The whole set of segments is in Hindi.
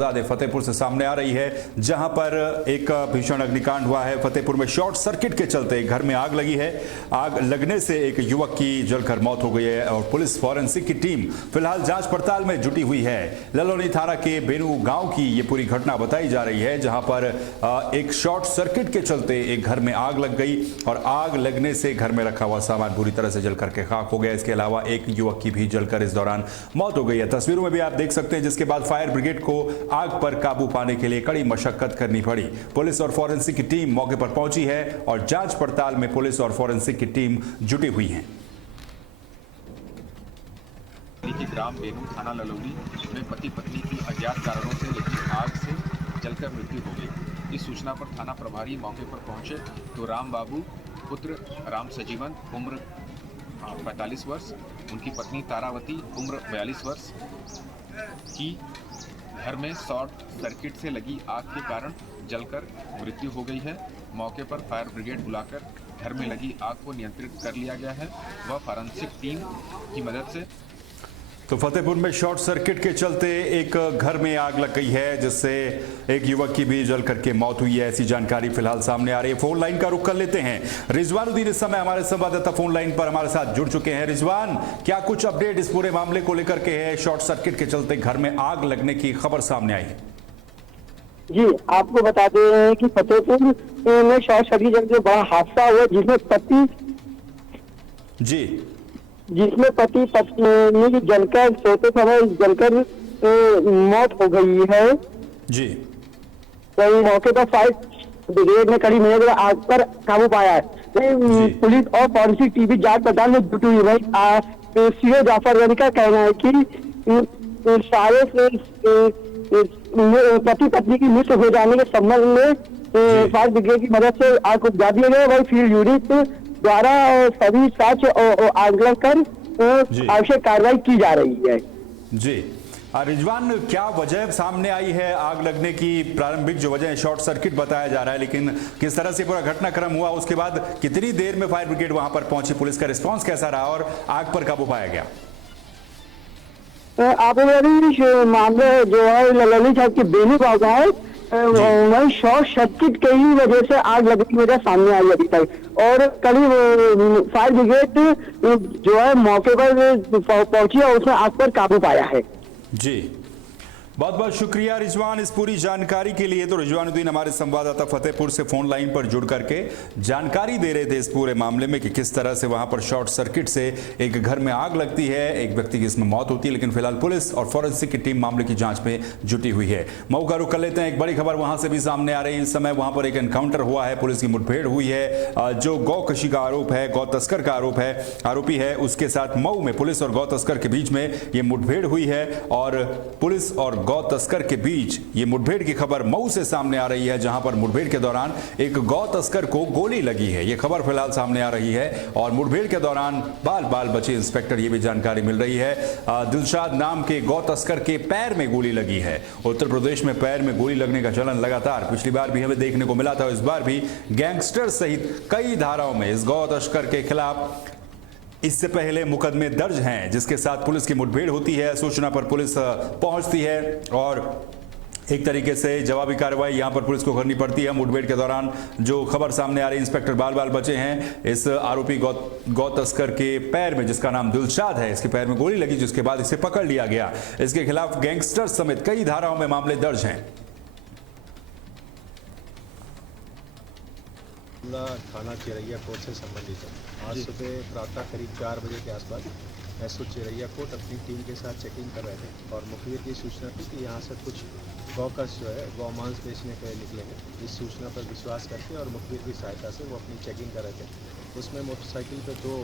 फतेहपुर से सामने आ रही है, जहां पर एक भीषण अग्निकांड हुआ है। फतेहपुर में शॉर्ट सर्किट के चलते घर में आग लगी है। आग लगने से एक युवक की जलकर मौत हो गई है और पुलिस फॉरेंसिक की टीम फिलहाल जांच पड़ताल में जुटी हुई है। ललोनी थाना के बेनू गांव की ये पूरी घटना बताई जा रही है, जहां पर एक शॉर्ट सर्किट के चलते एक घर में आग लग गई और आग लगने से घर में रखा हुआ सामान बुरी तरह से जलकर के खाक हो गया। इसके अलावा एक युवक की भी जलकर इस दौरान मौत हो गई है। तस्वीरों में भी आप देख सकते हैं, जिसके बाद फायर ब्रिगेड को आग पर काबू पाने के लिए कड़ी मशक्कत करनी पड़ी। पुलिस और फॉरेंसिक की टीम मौके पर पहुंची है और जांच पड़ताल में पुलिस और फॉरेंसिक की टीम जुटी हुई है। ग्राम बेनू थाना ललोनी में पति पत्नी की अज्ञात कारणों से लगी आग से जलकर मृत्यु हो गई। इस सूचना पर थाना प्रभारी मौके पर पहुंचे तो राम बाबू पुत्र राम सजीवन उम्र 45 वर्ष, उनकी पत्नी तारावती उम्र 42 वर्ष की घर में शॉर्ट सर्किट से लगी आग के कारण जलकर मृत्यु हो गई है। मौके पर फायर ब्रिगेड बुलाकर घर में लगी आग को नियंत्रित कर लिया गया है। वह फॉरेंसिक टीम की मदद से तो फतेहपुर में शॉर्ट सर्किट के चलते एक घर में आग लग गई है, जिससे एक युवक की भी जल करके मौत हुई है। ऐसी जानकारी फिलहाल सामने आ रही है। फोन लाइन का रुख कर लेते हैं। रिजवानुद्दीन इस समय हमारे संवाददाता फोन लाइन पर हमारे साथ जुड़ चुके हैं। रिजवान, क्या कुछ अपडेट इस पूरे मामले को लेकर के है? शॉर्ट सर्किट के चलते घर में आग लगने की खबर सामने आई है। जी, आपको बता दें कि फतेहपुर में शॉर्ट सर्किट जो बड़ा हादसा हुआ, जिसमें पति पत्नी जलकर सोते समय जलकर मौत हो गई है जी। तो मौके पर फायर ब्रिगेड ने कड़ी मेहनत कर आग पर काबू पाया है। पुलिस और फॉरेंसिक टीम जांच पड़ताल में जुटी हुई है। सीओ जाफर गनी का कहना है कि सारे पति पत्नी की मृत्यु हो जाने के संबंध में फायर ब्रिगेड की मदद से आग को बुझा दिया गया। वही फील्ड यूनिट द्वारा सभी साक्ष्य आकलन कर आवश्यक कार्रवाई की जा रही है। जी रिजवान, क्या वजह सामने आई है आग लगने की? प्रारंभिक जो वजह है शॉर्ट सर्किट बताया जा रहा है, लेकिन किस तरह से पूरा घटनाक्रम हुआ, उसके बाद कितनी देर में फायर ब्रिगेड वहां पर पहुंची, पुलिस का रिस्पांस कैसा रहा और आग पर काबू पाया गया? आपने मामले जो है ललोनी साहब के बेनू गाँव है, वही शॉर्ट सर्किट के ही वजह से आग लगने की वजह सामने आई अभी तक। और करीब फायर ब्रिगेड जो है मौके पर पहुंची और उसने आग पर काबू पाया है। जी, बहुत बहुत शुक्रिया रिजवान इस पूरी जानकारी के लिए। तो रिजवानुद्दीन हमारे संवाददाता फतेहपुर से फोन लाइन पर जुड़ करके जानकारी दे रहे थे इस पूरे मामले में कि किस तरह से वहां पर शॉर्ट सर्किट से एक घर में आग लगती है, एक व्यक्ति की इसमें मौत होती है। लेकिन फिलहाल पुलिस और फॉरेंसिक की टीम मामले की जांच में जुटी हुई है। मौका रुक कर लेते हैं। एक बड़ी खबर वहां से भी सामने आ रही है। इस समय वहां पर एक एनकाउंटर हुआ है, पुलिस की मुठभेड़ हुई है। जो गौ कशी का आरोप है, गौ तस्कर का आरोपी है, उसके साथ मऊ में पुलिस और गौ तस्कर के बीच में यह मुठभेड़ हुई है और पुलिस और गौ तस्कर के बीच ये मुठभेड़ की खबर मऊ से सामने आ रही है, जहां पर मुठभेड़ के दौरान एक गौ तस्कर को गोली लगी है। ये खबर फिलहाल सामने आ रही है और मुठभेड़ के दौरान बाल बचे इंस्पेक्टर, ये भी जानकारी मिल रही है। दिलशाद नाम के गौ तस्कर के पैर में गोली लगी है। उत्तर प्रदेश में पैर में गोली लगने का चलन लगातार पिछली बार भी हमें देखने को मिला था। इस बार भी गैंगस्टर सहित कई धाराओं में इस गौ तस्कर के खिलाफ इससे पहले मुकदमे दर्ज हैं, जिसके साथ पुलिस की मुठभेड़ होती है। सूचना पर पुलिस पहुंचती है और एक तरीके से जवाबी कार्रवाई यहां पर पुलिस को करनी पड़ती है। मुठभेड़ के दौरान जो खबर सामने आ रही है, इंस्पेक्टर बाल बचे हैं। इस आरोपी गौ तस्कर के पैर में, जिसका नाम दिलशाद है, इसके पैर में गोली लगी, जिसके बाद इसे पकड़ लिया गया। इसके खिलाफ गैंगस्टर समेत कई धाराओं में मामले दर्ज हैं। थाना चिरैया कोर्ट से संबंधित है। आज सुबह प्रातः करीब 4 बजे के आसपास एसओ चिरैया कोर्ट अपनी टीम के साथ चेकिंग कर रहे थे और मुखबिर की सूचना थी कि यहाँ से कुछ गौकस जो है गौ मांस बेचने के लिए निकलेंगे। इस सूचना पर विश्वास करके और मुखबिर की सहायता से वो अपनी चेकिंग कर रहे थे। उसमें मोटरसाइकिल पर 2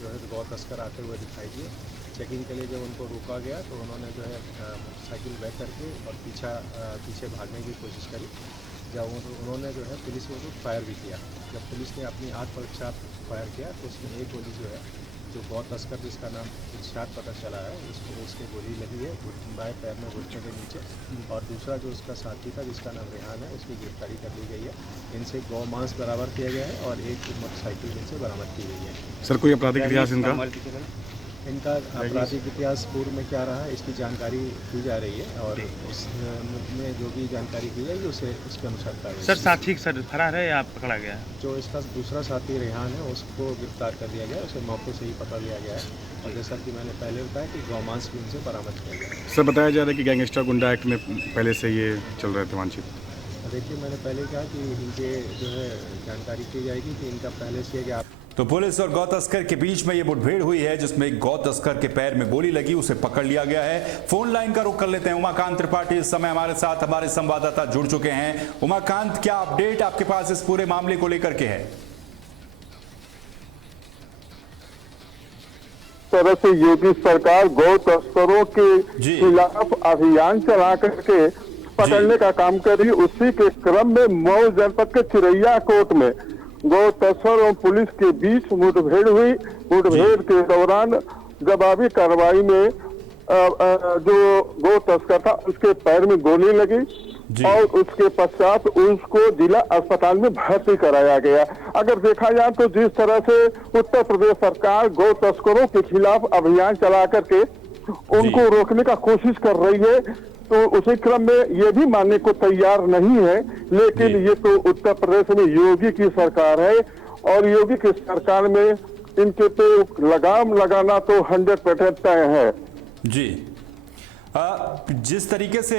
जो है गौ तस्कर आते हुए दिखाई दिए। चेकिंग के लिए जब उनको रोका गया तो उन्होंने जो है मोटरसाइकिल बैक करके और पीछे भागने की कोशिश करी। जब उन्होंने जो है पुलिस को फायर भी किया। जब पुलिस ने अपनी आग पर फायर किया तो उसमें एक गोली जो है जो गौ तस्कर जिसका नाम दिलशाद पता चला है, उसके गोली लगी है बाएं पैर में घुटने के नीचे। और दूसरा जो उसका साथी था जिसका नाम रेहान है, उसकी गिरफ्तारी कर ली गई है। इनसे गौ मांस बरामद किया गया है और एक मोटरसाइकिल इनसे बरामद की गई है। सर कोई आपराधिक इतिहास इनका? इनका आपराधिक इतिहास पूर्व में क्या रहा इसकी जानकारी की जा रही है और इसमें जो भी जानकारी की जाएगी उसे उसके अनुसार कार्रवाई। सर साथी सर फरार है या पकड़ा गया है? जो इसका दूसरा साथी रेहान है उसको गिरफ्तार कर दिया गया, उसे मौके से ही पकड़ लिया गया है और जैसा कि मैंने पहले बताया कि गौमांस भी उनसे बरामद किया गया। सर बताया जा रहा है कि गैंगस्टर गुंडा एक्ट में पहले से ये चल रहे थे वांछित। देखिए मैंने पहले कहा कि इनके जो है जानकारी की जाएगी कि इनका पहले से क्या। तो पुलिस और गौ तस्कर के बीच में ये मुठभेड़ हुई है जिसमें गौ तस्कर के पैर में गोली लगी, उसे पकड़ लिया गया है। फोन लाइन का रुख कर लेते हैं। उमाकांत त्रिपाठी इस समय हमारे साथ हमारे संवाददाता जुड़ चुके हैं। उमाकांत, क्या अपडेट आपके पास इस पूरे मामले को लेकर के है? तरह से योगी सरकार गौ तस्करों के खिलाफ अभियान चला करके पकड़ने का काम कर रही है। उसी के क्रम में मऊ जनपद के चिरैया कोट में गौ तस्कर और पुलिस के बीच मुठभेड़ हुई। मुठभेड़ के दौरान जवाबी कार्रवाई में जो गौ तस्कर था उसके पैर में गोली लगी और उसके पश्चात उसको जिला अस्पताल में भर्ती कराया गया। अगर देखा जाए तो जिस तरह से उत्तर प्रदेश सरकार गौ तस्करों के खिलाफ अभियान चला करके उनको रोकने का कोशिश कर रही है, तो उसी क्रम में ये भी मानने को तैयार नहीं है। लेकिन ये तो उत्तर प्रदेश में योगी की सरकार है और योगी की सरकार में इनके पे लगाम लगाना तो 100% तय है। जी, जिस तरीके से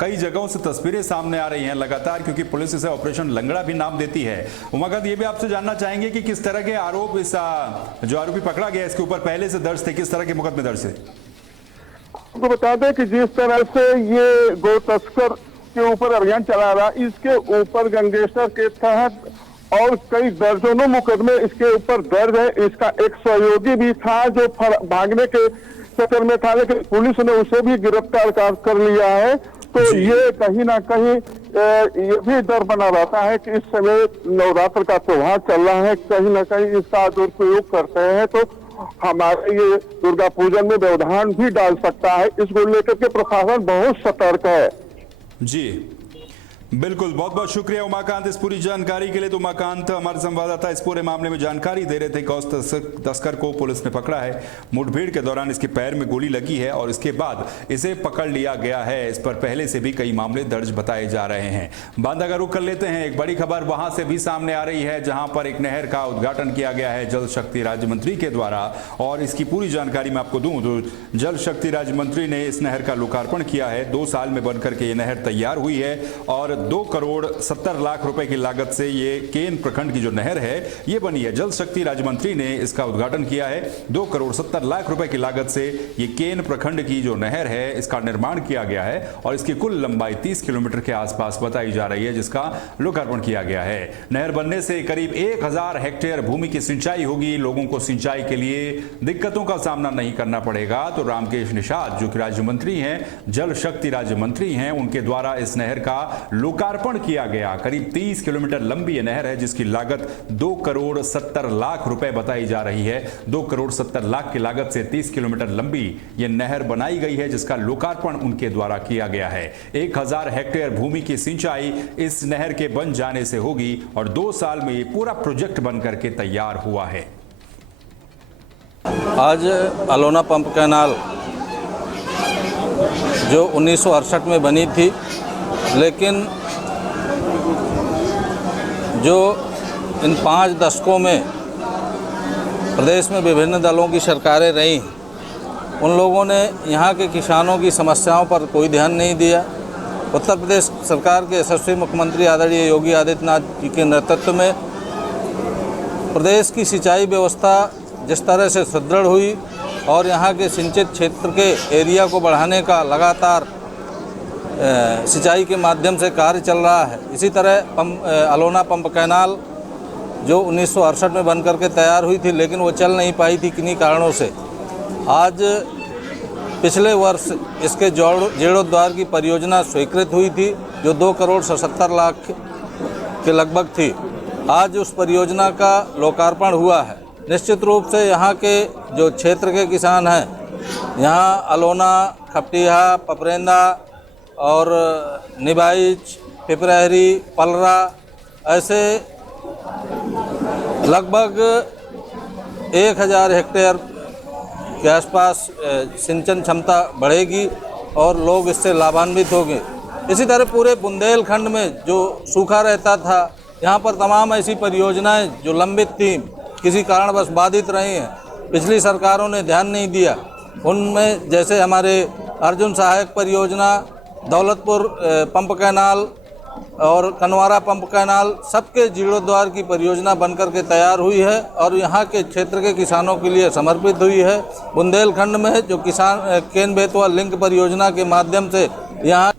कई जगहों से तस्वीरें सामने आ रही हैं लगातार, क्योंकि पुलिस इसे ऑपरेशन लंगड़ा भी नाम देती है। उमाकांत, ये भी आपसे जानना चाहेंगे कि किस तरह के आरोप इस जो आरोपी पकड़ा गया इसके ऊपर पहले से दर्ज थे, किस तरह के मुकदमे दर्ज थे? आपको बता दें कि जिस तरह से ये गौ तस्कर के ऊपर अभियान चला रहा, इसके ऊपर गैंगस्टर के तहत और कई दर्जनों मुकदमे इसके ऊपर दर्ज है। इसका एक सहयोगी भी था जो भागने के चक्कर में था, लेकिन पुलिस ने उसे भी गिरफ्तार कर लिया है। तो ये कहीं ना कहीं ये भी डर बना रहता है कि इस समय नवरात्र का त्योहार चल रहा है, कहीं ना कहीं इसका दुरुपयोग करते हैं तो हमारे ये दुर्गा पूजन में व्यवधान भी डाल सकता है। इसको लेकर के प्रशासन बहुत सतर्क है। जी बिल्कुल, बहुत बहुत शुक्रिया उमाकांत इस पूरी जानकारी के लिए। तो उमाकांत हमारे संवाददाता इस पूरे मामले में जानकारी दे रहे थे। गौ तस्कर को पुलिस ने पकड़ा है, मुठभेड़ के दौरान इसके पैर में गोली लगी है और इसके बाद इसे पकड़ लिया गया है। इस पर पहले से भी कई मामले दर्ज बताए जा रहे हैं। बांदा का रुख कर लेते हैं। एक बड़ी खबर वहां से भी सामने आ रही है जहां पर एक नहर का उद्घाटन किया गया है जल शक्ति राज्य मंत्री के द्वारा, और इसकी पूरी जानकारी मैं आपको दूं तो जल शक्ति राज्य मंत्री ने इस नहर का लोकार्पण किया है। 2 साल में बनकर के ये नहर तैयार हुई है और 2 करोड़ 70 लाख रुपए की लागत से ये केन प्रखंड की जो नहर है ये बनी है। जल शक्ति राज्य मंत्री ने इसका उद्घाटन किया है। 2 करोड़ 70 लाख रुपए की लागत से ये केन प्रखंड की जो नहर है इसका निर्माण किया गया है और इसकी कुल लंबाई 30 किलोमीटर के आसपास बताई जा रही है, जिसका लोकार्पण किया गया है। नहर बनने से करीब 1000 हेक्टेयर भूमि की सिंचाई होगी। लोगों को सिंचाई के लिए दिक्कतों का सामना नहीं करना पड़ेगा। तो रामकेश निषाद जो कि राज्य मंत्री हैं, जल शक्ति राज्य मंत्री हैं, उनके द्वारा इस नहर का लोकार्पण किया गया। करीब 30 किलोमीटर लंबी यह नहर है जिसकी लागत 2 करोड़ 70 लाख रुपए बताई जा रही है। 2 करोड़ 70 लाख की लागत से 30 किलोमीटर लंबी यह नहर बनाई गई है जिसका लोकार्पण उनके द्वारा किया गया है। 1000 हेक्टेयर भूमि की सिंचाई इस नहर के बन जाने से होगी और 2 साल में ये पूरा प्रोजेक्ट बनकर के तैयार हुआ है। आज अलोना पंप कैनाल जो 1968 में बनी थी, लेकिन जो इन 5 दशकों में प्रदेश में विभिन्न दलों की सरकारें रहीं, उन लोगों ने यहाँ के किसानों की समस्याओं पर कोई ध्यान नहीं दिया। उत्तर प्रदेश सरकार के यशस्वी मुख्यमंत्री आदरणीय योगी आदित्यनाथ जी के नेतृत्व में प्रदेश की सिंचाई व्यवस्था जिस तरह से सुदृढ़ हुई और यहाँ के सिंचित क्षेत्र के एरिया को बढ़ाने का लगातार सिंचाई के माध्यम से कार्य चल रहा है। इसी तरह अलोना पंप कैनाल जो 1968 में बनकर के तैयार हुई थी, लेकिन वो चल नहीं पाई थी किन्हीं कारणों से। आज पिछले वर्ष इसके जीर्णोद्धार की परियोजना स्वीकृत हुई थी जो 2 करोड़ 70 लाख के लगभग थी। आज उस परियोजना का लोकार्पण हुआ है। निश्चित रूप से यहाँ के जो क्षेत्र के किसान हैं, यहाँ अलोना, खपटिया, पपरेंदा और निबाइच, पिपरहरी, पलरा ऐसे लगभग 1000 हेक्टेयर के आसपास सिंचन क्षमता बढ़ेगी और लोग इससे लाभान्वित होंगे। इसी तरह पूरे बुंदेलखंड में जो सूखा रहता था, यहाँ पर तमाम ऐसी परियोजनाएं जो लंबित थीं, किसी कारणवश बाधित रही हैं, पिछली सरकारों ने ध्यान नहीं दिया। उनमें जैसे हमारे अर्जुन सहायक परियोजना, दौलतपुर पंप कैनाल और कनवारा पंप कैनाल, सबके जीर्णोद्धार की परियोजना बनकर के तैयार हुई है और यहाँ के क्षेत्र के किसानों के लिए समर्पित हुई है। बुंदेलखंड में जो किसान केन बेतवा लिंक परियोजना के माध्यम से यहाँ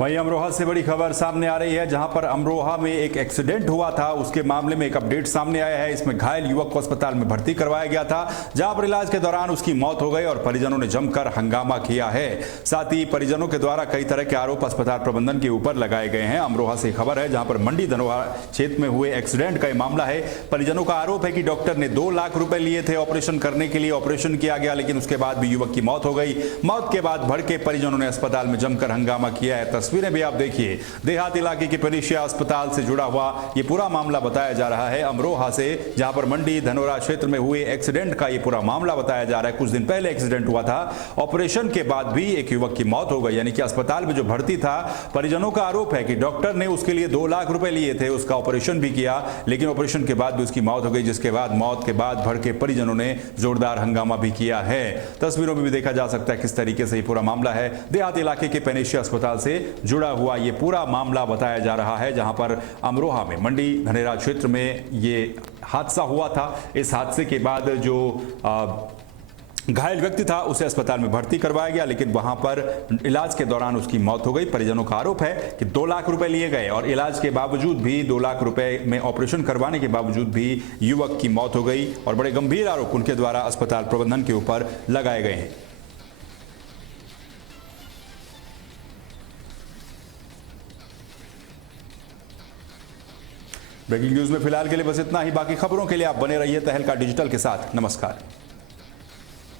वहीं अमरोहा से बड़ी खबर सामने आ रही है, जहां पर अमरोहा में एक एक्सीडेंट हुआ था, उसके मामले में एक अपडेट सामने आया है। इसमें घायल युवक को अस्पताल में भर्ती करवाया गया था, जहां पर इलाज के दौरान उसकी मौत हो गई और परिजनों ने जमकर हंगामा किया है। साथ ही परिजनों के द्वारा कई तरह के आरोप अस्पताल प्रबंधन के ऊपर लगाए गए हैं। अमरोहा से खबर है, जहां पर मंडी धनोरा क्षेत्र में हुए एक्सीडेंट का यह मामला है। परिजनों का आरोप है कि डॉक्टर ने 2 लाख रुपए लिए थे ऑपरेशन करने के लिए, ऑपरेशन किया गया, लेकिन उसके बाद भी युवक की मौत हो गई। मौत के बाद भड़के परिजनों ने अस्पताल में जमकर हंगामा किया है। तस्वीरें भी आप देखिए, देहात इलाके के पेनिशिया अस्पताल से जुड़ा हुआ ये पूरा मामला बताया जा रहा है अमरोहा से, जहां पर मंडी धनोरा क्षेत्र में हुए एक्सीडेंट का ये पूरा मामला बताया जा रहा है। कुछ दिन पहले एक्सीडेंट हुआ था, ऑपरेशन के बाद भी एक युवक की मौत हो गई, यानी कि अस्पताल में जो भर्ती था, परिजनों का आरोप है कि डॉक्टर ने उसके लिए 2 लाख रुपए लिए थे, उसका ऑपरेशन भी किया, लेकिन ऑपरेशन के बाद भी उसकी मौत हो गई, जिसके बाद मौत के बाद भड़के परिजनों ने जोरदार हंगामा भी किया है। तस्वीरों में भी देखा जा सकता है किस तरीके से ये पूरा मामला है। देहात इलाके के पेनिशिया अस्पताल से जुड़ा हुआ ये पूरा मामला बताया जा रहा है, जहां पर अमरोहा में मंडी धनेरा क्षेत्र में ये हादसा हुआ था। इस हादसे के बाद जो घायल व्यक्ति था उसे अस्पताल में भर्ती करवाया गया, लेकिन वहां पर इलाज के दौरान उसकी मौत हो गई। परिजनों का आरोप है कि 2 लाख रुपए लिए गए और इलाज के बावजूद भी, 2 लाख रुपए में ऑपरेशन करवाने के बावजूद भी युवक की मौत हो गई और बड़े गंभीर आरोप उनके द्वारा अस्पताल प्रबंधन के ऊपर लगाए गए हैं। ब्रेकिंग न्यूज में फिलहाल के लिए बस इतना ही। बाकी खबरों के लिए आप बने रहिए तहलका डिजिटल के साथ। नमस्कार।